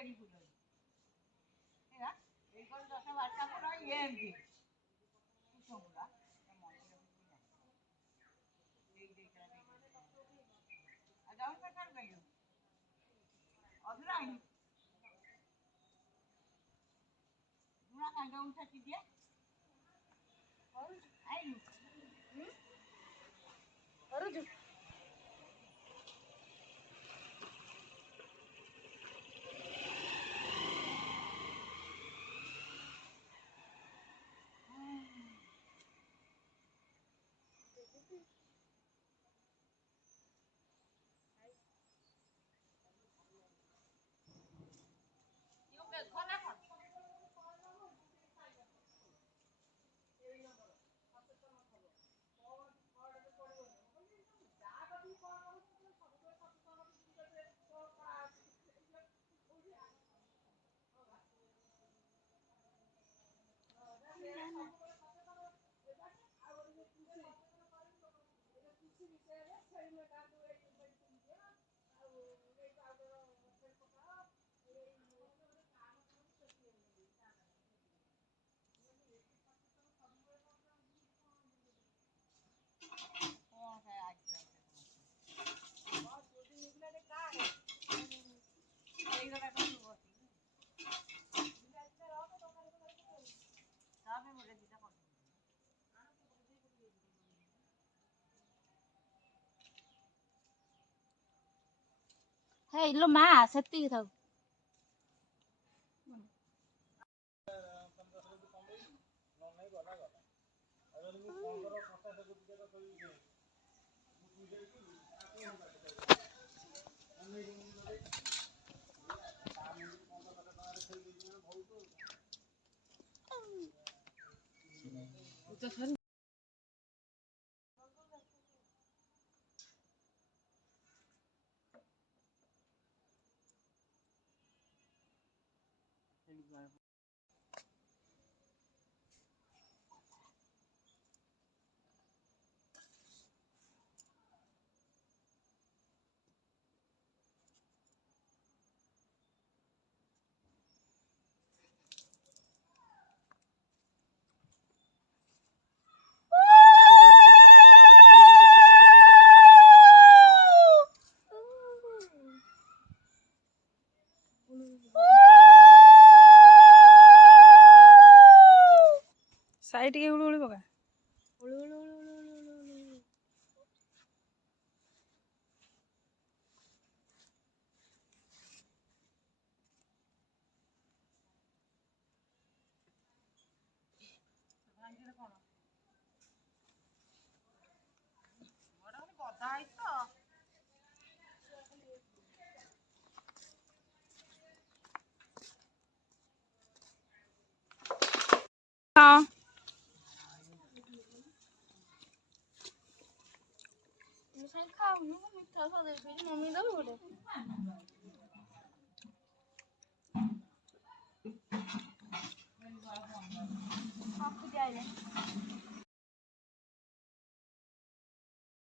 केड़ी फूल हेरा ए कोन 10 12टा फूल ये एमडी कुसुमरा दे करा आ जाऊं का कर गयो अधराई दुना का जाऊं छटी दिए और आई और जो हे लो मा सेती थाउ साइड के उड़ उड़ पका उड़ उड़ उड़ हां मिठाई खाऊ नु मिठा सा दे मम्मी दब गोटे